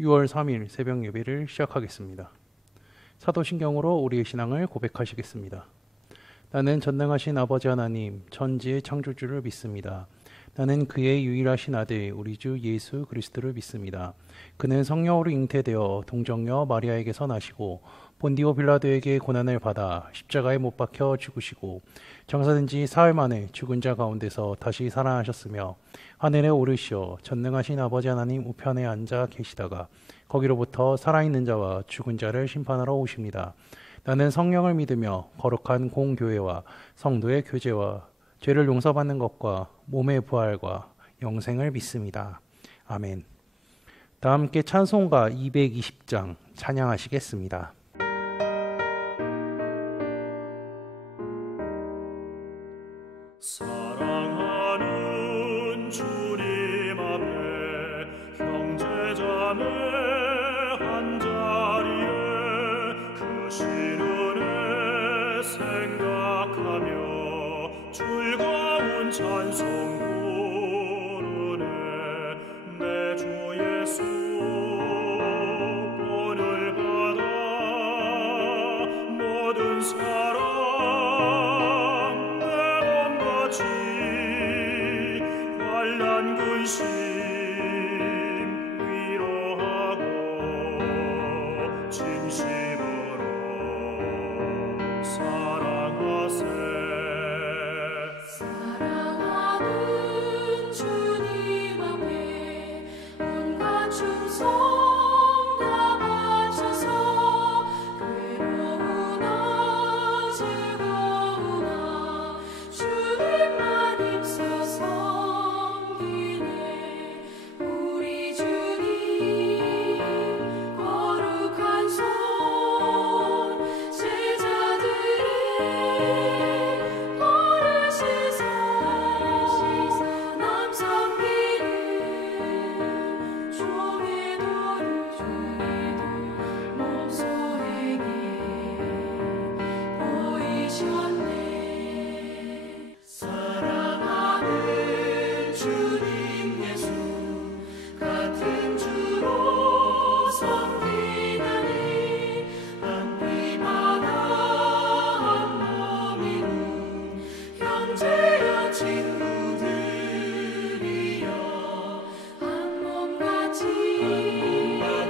6월 3일 새벽 예배를 시작하겠습니다. 사도신경으로 우리의 신앙을 고백하시겠습니다. 나는 전능하신 아버지 하나님, 천지의 창조주를 믿습니다. 나는 그의 유일하신 아들, 우리 주 예수 그리스도를 믿습니다. 그는 성령으로 잉태되어 동정녀 마리아에게서 나시고 본디오 빌라도에게 고난을 받아 십자가에 못 박혀 죽으시고 장사된 지 사흘 만에 죽은 자 가운데서 다시 살아나셨으며 하늘에 오르시어 전능하신 아버지 하나님 우편에 앉아 계시다가 거기로부터 살아있는 자와 죽은 자를 심판하러 오십니다. 나는 성령을 믿으며 거룩한 공교회와 성도의 교제와 죄를 용서받는 것과 몸의 부활과 영생을 믿습니다. 아멘. 다 함께 찬송가 220장 찬양하시겠습니다. 사랑하는 주님 앞에 형제자매 한자리에 그 신은혜 생각하며 즐거운 찬송 부르네. 내 주 예수 본을 받아 모든 사랑 환난 근심 위로하고 진심으로 사랑하세. 사랑하는 주님 앞에 온갖 충성 다 바쳐서 괴로우나 즐거우나 주님만 있어서 우리 주님 거룩한 손 제자들의 버르시사 남 섬기는 종의 도를 몸소에게 보이셨네. 사랑하는 주님 예수 같은 주로 섬기다니 한 피마다 한 몸이루 형제여 친구들이여 한 몸같이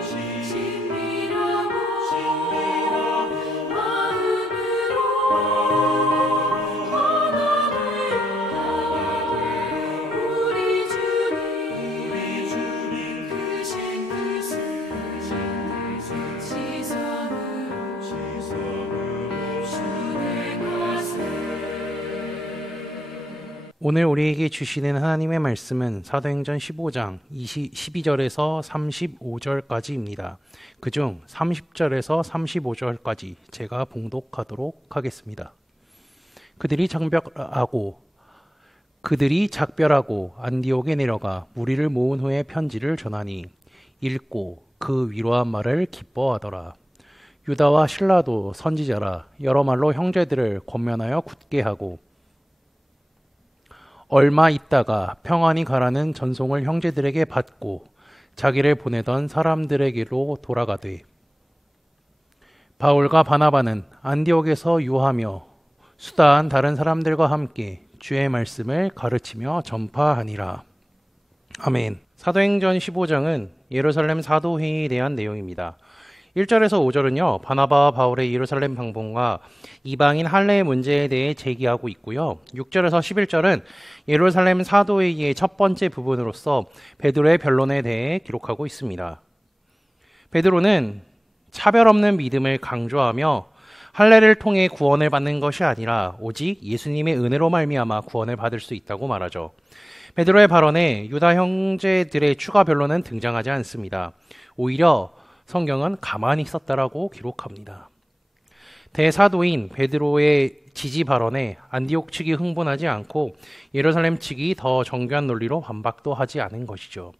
친밀하고 마음으로 하나 되어 우리 주님 크신 뜻을 지성으로 순행하세. 오늘 우리에게 주시는 하나님의 말씀은 사도행전 15장 12절에서 35절까지입니다. 그중 30절에서 35절까지 제가 봉독하도록 하겠습니다. 그들이 작별하고 안디옥에 내려가 무리를 모은 후에 편지를 전하니 읽고 그 위로한 말을 기뻐하더라. 유다와 실라도 선지자라 여러 말로 형제들을 권면하여 굳게 하고 얼마 있다가 평안히 가라는 전송을 형제들에게 받고 자기를 보내던 사람들에게로 돌아가되 바울과 바나바는 안디옥에서 유하며 수다한 다른 사람들과 함께 주의 말씀을 가르치며 전파하니라. 아멘. 사도행전 15장은 예루살렘 사도회의에 대한 내용입니다. 1절에서 5절은요, 바나바와 바울의 예루살렘 방문과 이방인 할례의 문제에 대해 제기하고 있고요. 6절에서 11절은 예루살렘 사도회의의 첫 번째 부분으로서 베드로의 변론에 대해 기록하고 있습니다. 베드로는 차별 없는 믿음을 강조하며 할례를 통해 구원을 받는 것이 아니라 오직 예수님의 은혜로 말미암아 구원을 받을 수 있다고 말하죠. 베드로의 발언에 유다 형제들의 추가 변론은 등장하지 않습니다. 오히려 성경은 가만히 있었다라고 기록합니다. 대사도인 베드로의 지지 발언에 안디옥 측이 흥분하지 않고 예루살렘 측이 더 정교한 논리로 반박도 하지 않은 것이죠.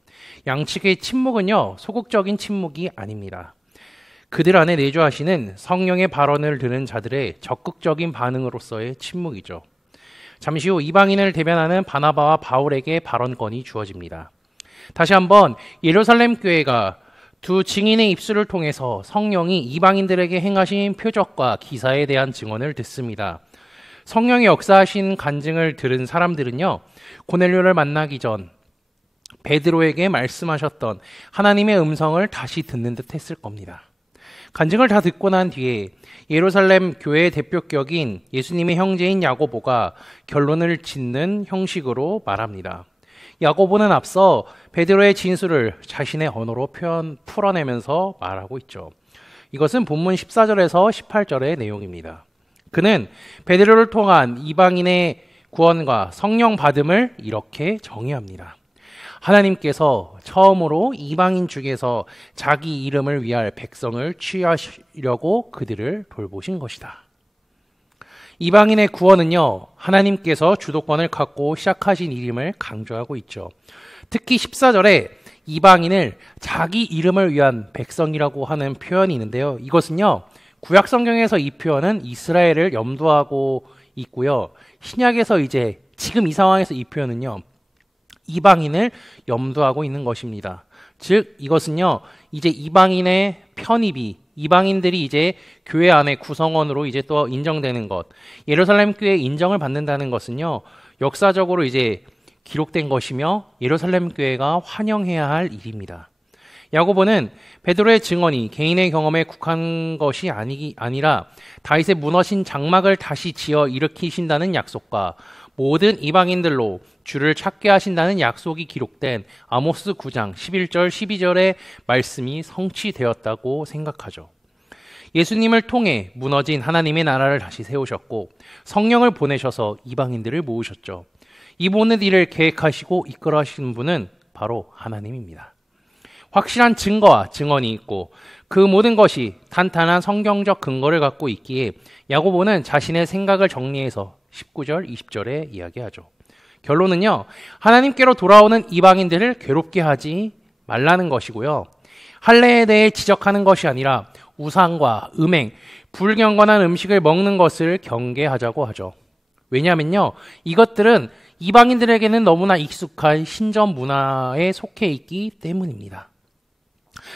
양측의 침묵은요, 소극적인 침묵이 아닙니다. 그들 안에 내주하시는 성령의 발언을 들은 자들의 적극적인 반응으로서의 침묵이죠. 잠시 후 이방인을 대변하는 바나바와 바울에게 발언권이 주어집니다. 다시 한번 예루살렘 교회가 두 증인의 입술을 통해서 성령이 이방인들에게 행하신 표적과 기사에 대한 증언을 듣습니다. 성령이 역사하신 간증을 들은 사람들은요, 고넬료를 만나기 전 베드로에게 말씀하셨던 하나님의 음성을 다시 듣는 듯 했을 겁니다. 간증을 다 듣고 난 뒤에 예루살렘 교회의 대표격인 예수님의 형제인 야고보가 결론을 짓는 형식으로 말합니다. 야고보는 앞서 베드로의 진술을 자신의 언어로 풀어내면서 말하고 있죠. 이것은 본문 14절에서 18절의 내용입니다. 그는 베드로를 통한 이방인의 구원과 성령 받음을 이렇게 정의합니다. 하나님께서 처음으로 이방인 중에서 자기 이름을 위할 백성을 취하시려고 그들을 돌보신 것이다. 이방인의 구원은요, 하나님께서 주도권을 갖고 시작하신 일임을 강조하고 있죠. 특히 14절에 이방인을 자기 이름을 위한 백성이라고 하는 표현이 있는데요. 이것은요, 구약 성경에서 이 표현은 이스라엘을 염두하고 있고요. 신약에서 이제 지금 이 상황에서 이 표현은요, 이방인을 염두하고 있는 것입니다. 즉 이것은요, 이제 이방인의 편입이, 이방인들이 이제 교회 안에 구성원으로 이제 또 인정되는 것, 예루살렘 교회에 인정을 받는다는 것은요, 역사적으로 이제 기록된 것이며 예루살렘 교회가 환영해야 할 일입니다. 야고보는 베드로의 증언이 개인의 경험에 국한 것이 아니라 다윗의 무너진 장막을 다시 지어 일으키신다는 약속과 모든 이방인들로 주를 찾게 하신다는 약속이 기록된 아모스 9장 11절 12절의 말씀이 성취되었다고 생각하죠. 예수님을 통해 무너진 하나님의 나라를 다시 세우셨고 성령을 보내셔서 이방인들을 모으셨죠. 이 모든 일을 계획하시고 이끌어 하시는 분은 바로 하나님입니다. 확실한 증거와 증언이 있고 그 모든 것이 탄탄한 성경적 근거를 갖고 있기에 야고보는 자신의 생각을 정리해서 19절, 20절에 이야기하죠. 결론은요, 하나님께로 돌아오는 이방인들을 괴롭게 하지 말라는 것이고요. 할례에 대해 지적하는 것이 아니라 우상과 음행, 불경건한 음식을 먹는 것을 경계하자고 하죠. 왜냐하면요, 이것들은 이방인들에게는 너무나 익숙한 신전 문화에 속해 있기 때문입니다.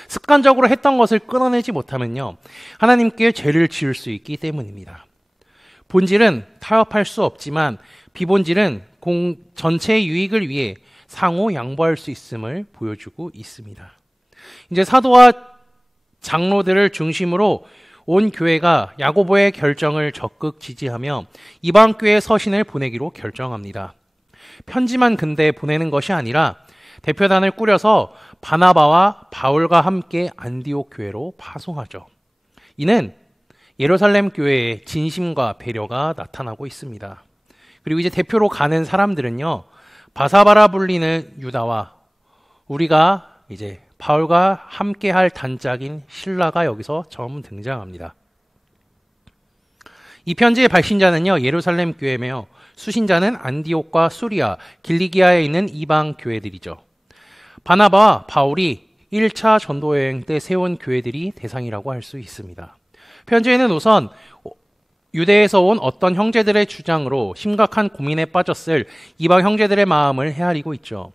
습관적으로 했던 것을 끊어내지 못하면요, 하나님께 죄를 지을 수 있기 때문입니다. 본질은 타협할 수 없지만 비본질은 전체의 유익을 위해 상호 양보할 수 있음을 보여주고 있습니다. 이제 사도와 장로들을 중심으로 온 교회가 야고보의 결정을 적극 지지하며 이방 교회 서신을 보내기로 결정합니다. 편지만 근데 보내는 것이 아니라 대표단을 꾸려서 바나바와 바울과 함께 안디옥 교회로 파송하죠. 이는 예루살렘 교회의 진심과 배려가 나타나고 있습니다. 그리고 이제 대표로 가는 사람들은요, 바사바라 불리는 유다와 우리가 이제 바울과 함께 할 단짝인 실라가 여기서 처음 등장합니다. 이 편지의 발신자는요, 예루살렘 교회며 수신자는 안디옥과 수리아, 길리기아에 있는 이방 교회들이죠. 바나바와 바울이 1차 전도 여행 때 세운 교회들이 대상이라고 할 수 있습니다. 편지에는 우선 유대에서 온 어떤 형제들의 주장으로 심각한 고민에 빠졌을 이방 형제들의 마음을 헤아리고 있죠.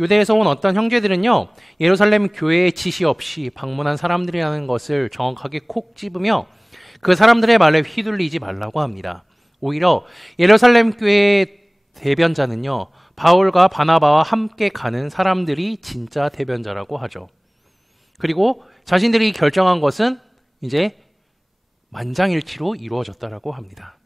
유대에서 온 어떤 형제들은요, 예루살렘 교회의 지시 없이 방문한 사람들이라는 것을 정확하게 콕 집으며 그 사람들의 말에 휘둘리지 말라고 합니다. 오히려 예루살렘 교회의 대변자는요, 바울과 바나바와 함께 가는 사람들이 진짜 대변자라고 하죠. 그리고 자신들이 결정한 것은 이제 만장일치로 이루어졌다라고 합니다.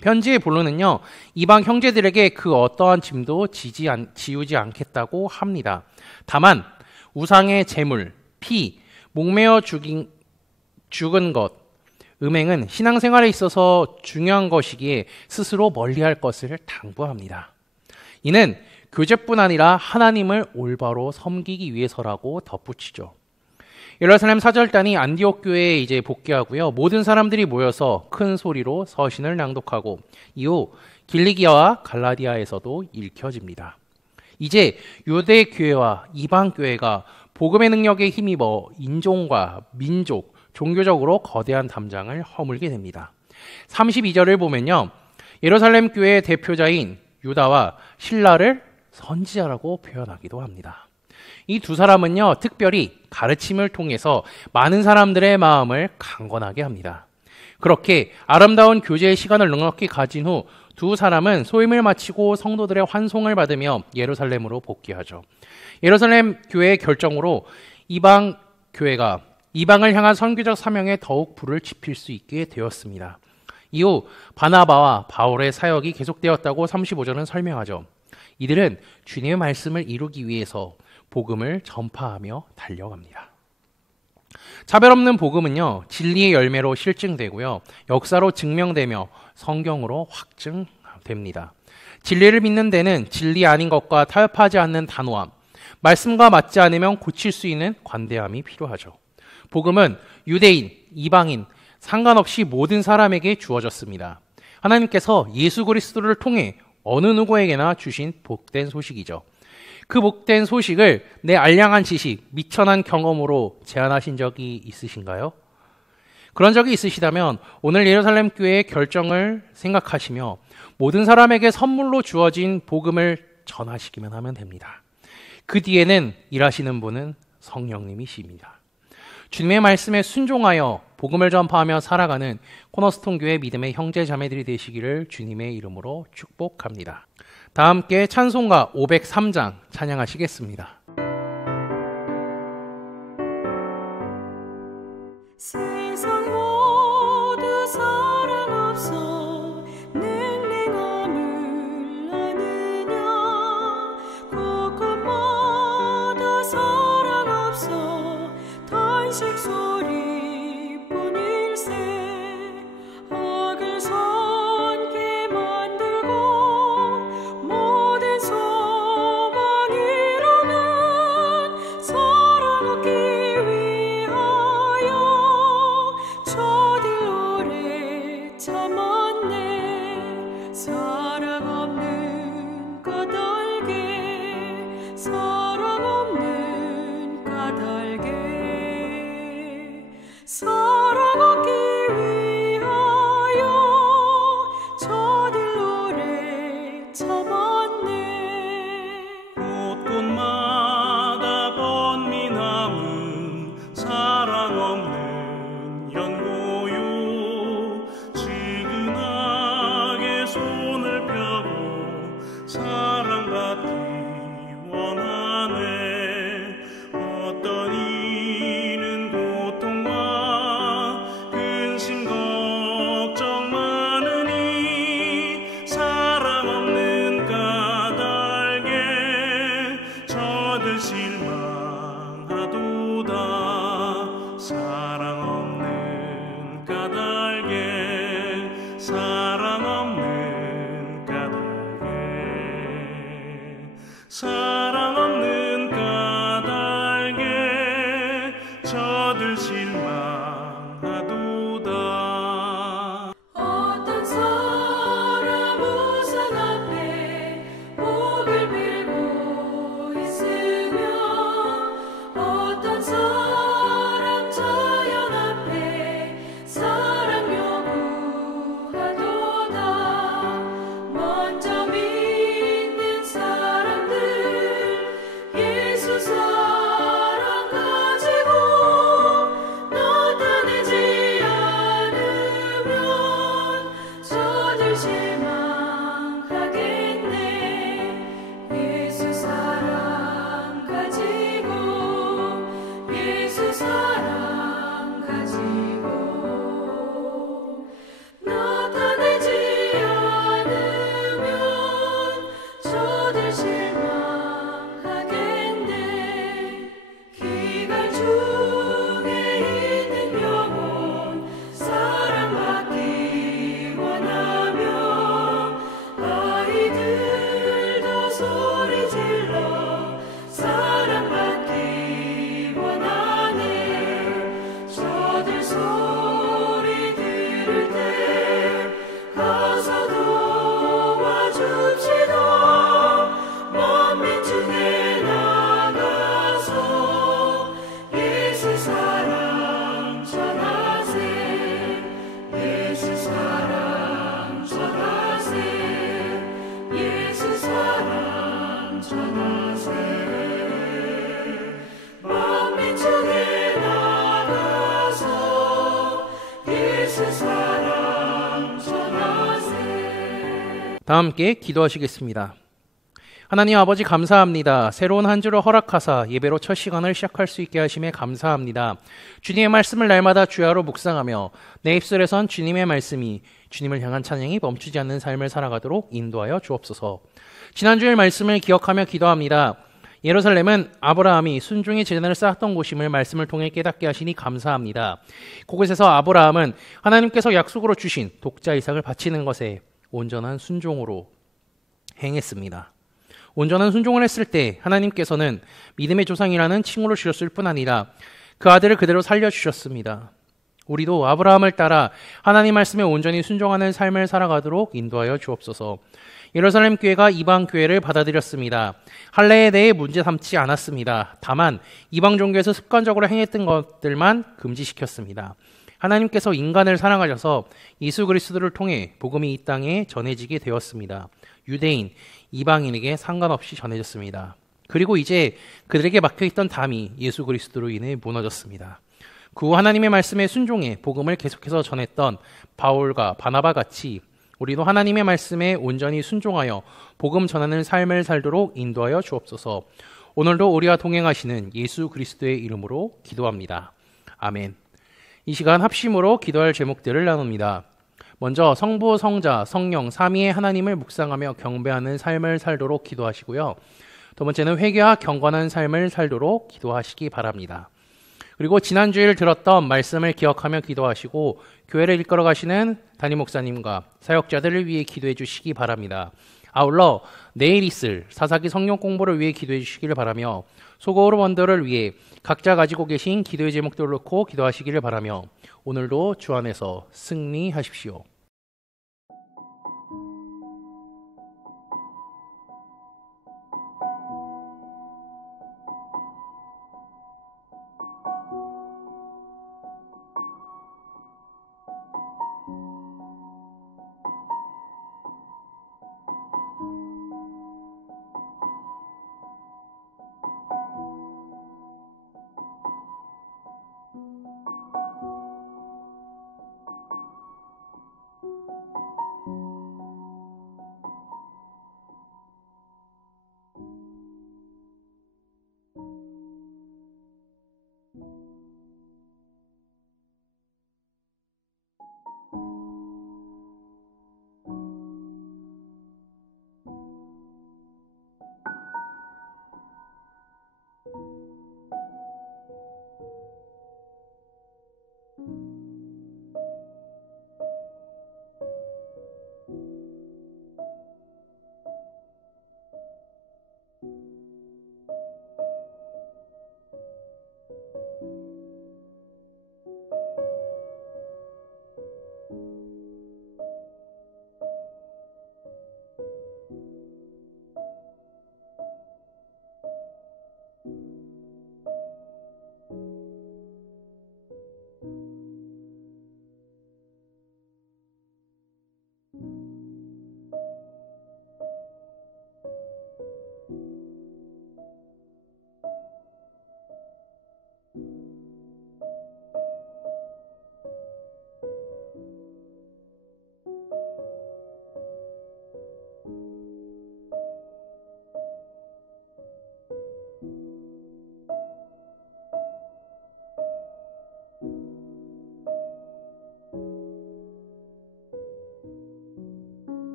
편지의 본론은요, 이방 형제들에게 그 어떠한 짐도 지우지 않겠다고 합니다. 다만 우상의 제물, 피, 목매어 죽은 것, 음행은 신앙생활에 있어서 중요한 것이기에 스스로 멀리할 것을 당부합니다. 이는 교제뿐 아니라 하나님을 올바로 섬기기 위해서라고 덧붙이죠. 예루살렘 사절단이 안디옥 교회에 이제 복귀하고요, 모든 사람들이 모여서 큰 소리로 서신을 낭독하고 이후 길리기아와 갈라디아에서도 읽혀집니다. 이제 유대 교회와 이방 교회가 복음의 능력에 힘입어 인종과 민족, 종교적으로 거대한 담장을 허물게 됩니다. 32절을 보면요, 예루살렘 교회의 대표자인 유다와 실라를 선지자라고 표현하기도 합니다. 이 두 사람은요, 특별히 가르침을 통해서 많은 사람들의 마음을 강건하게 합니다. 그렇게 아름다운 교제의 시간을 넉넉히 가진 후 두 사람은 소임을 마치고 성도들의 환송을 받으며 예루살렘으로 복귀하죠. 예루살렘 교회의 결정으로 이방 교회가 이방을 향한 선교적 사명에 더욱 불을 지필 수 있게 되었습니다. 이후 바나바와 바울의 사역이 계속되었다고 35절은 설명하죠. 이들은 주님의 말씀을 이루기 위해서 복음을 전파하며 달려갑니다. 차별 없는 복음은요, 진리의 열매로 실증되고요, 역사로 증명되며 성경으로 확증됩니다. 진리를 믿는 데는 진리 아닌 것과 타협하지 않는 단호함, 말씀과 맞지 않으면 고칠 수 있는 관대함이 필요하죠. 복음은 유대인, 이방인, 상관없이 모든 사람에게 주어졌습니다. 하나님께서 예수 그리스도를 통해 어느 누구에게나 주신 복된 소식이죠. 그 복된 소식을 내 알량한 지식, 미천한 경험으로 제안하신 적이 있으신가요? 그런 적이 있으시다면 오늘 예루살렘 교회의 결정을 생각하시며 모든 사람에게 선물로 주어진 복음을 전하시기만 하면 됩니다. 그 뒤에는 일하시는 분은 성령님이십니다. 주님의 말씀에 순종하여 복음을 전파하며 살아가는 코너스톤 교회 믿음의 형제 자매들이 되시기를 주님의 이름으로 축복합니다. 다 함께 찬송가 503장 찬양하시겠습니다. 세상 모두 사랑 없어 냉랭함을 아느냐 곳곳마다 사랑 없어 탄식 소리뿐일세 악을 선케 만들고 모든 소망 이루는 사랑 얻기 위하여 저들 오래 참았네 사랑 없는 까닭에 사랑 없는 까닭에 사랑 얻기 위하여 저들 오래 참았네 곳곳마다 번민함은 사랑 없는 연고요 지근하게 손을 펴고 사랑받기 원하네 어떤 이는 고통과 근심 걱정 많으니 사랑 없는 까닭에 저들 실망하도다 사랑 없는 까닭에 사랑 없는 까닭에 사랑 없는 까닭에 저들 실망하도다 어떤 사람 우상 앞에 목을 밀고 있으며 어떤 사람 자연 앞에 사랑 요구하도다 먼저 믿는 사람들 예수 사랑 가지고 나타나는 다 함께 기도하시겠습니다. 하나님 아버지 감사합니다. 새로운 한 주를 허락하사 예배로 첫 시간을 시작할 수 있게 하심에 감사합니다. 주님의 말씀을 날마다 주야로 묵상하며 내 입술에선 주님의 말씀이 주님을 향한 찬양이 멈추지 않는 삶을 살아가도록 인도하여 주옵소서. 지난주의 말씀을 기억하며 기도합니다. 예루살렘은 아브라함이 순종의 재단을 쌓았던 곳임을 말씀을 통해 깨닫게 하시니 감사합니다. 그곳에서 아브라함은 하나님께서 약속으로 주신 독자 이삭을 바치는 것에 온전한 순종으로 행했습니다. 온전한 순종을 했을 때 하나님께서는 믿음의 조상이라는 칭호를 주셨을 뿐 아니라 그 아들을 그대로 살려주셨습니다. 우리도 아브라함을 따라 하나님 말씀에 온전히 순종하는 삶을 살아가도록 인도하여 주옵소서. 예루살렘 교회가 이방 교회를 받아들였습니다. 할례에 대해 문제 삼지 않았습니다. 다만 이방 종교에서 습관적으로 행했던 것들만 금지시켰습니다. 하나님께서 인간을 사랑하셔서 예수 그리스도를 통해 복음이 이 땅에 전해지게 되었습니다. 유대인, 이방인에게 상관없이 전해졌습니다. 그리고 이제 그들에게 막혀있던 담이 예수 그리스도로 인해 무너졌습니다. 그 후 하나님의 말씀에 순종해 복음을 계속해서 전했던 바울과 바나바 같이 우리도 하나님의 말씀에 온전히 순종하여 복음 전하는 삶을 살도록 인도하여 주옵소서. 오늘도 우리와 동행하시는 예수 그리스도의 이름으로 기도합니다. 아멘. 이 시간 합심으로 기도할 제목들을 나눕니다. 먼저 성부, 성자, 성령, 삼위의 하나님을 묵상하며 경배하는 삶을 살도록 기도하시고요. 두 번째는 회개와 경건한 삶을 살도록 기도하시기 바랍니다. 그리고 지난주일 들었던 말씀을 기억하며 기도하시고 교회를 이끌어 가시는 담임 목사님과 사역자들을 위해 기도해 주시기 바랍니다. 아울러 내일 있을 사사기 성령 공부를 위해 기도해 주시기를 바라며 소고로 원더를 위해 각자 가지고 계신 기도의 제목들을 놓고 기도하시기를 바라며 오늘도 주 안에서 승리하십시오.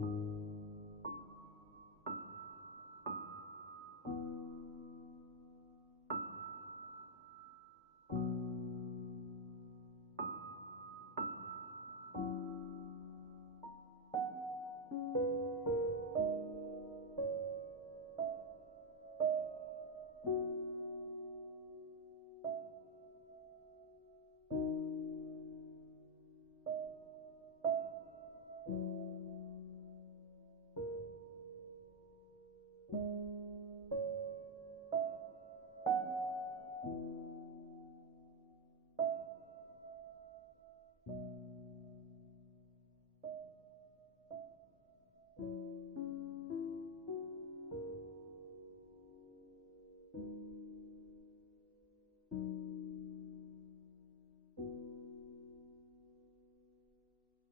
주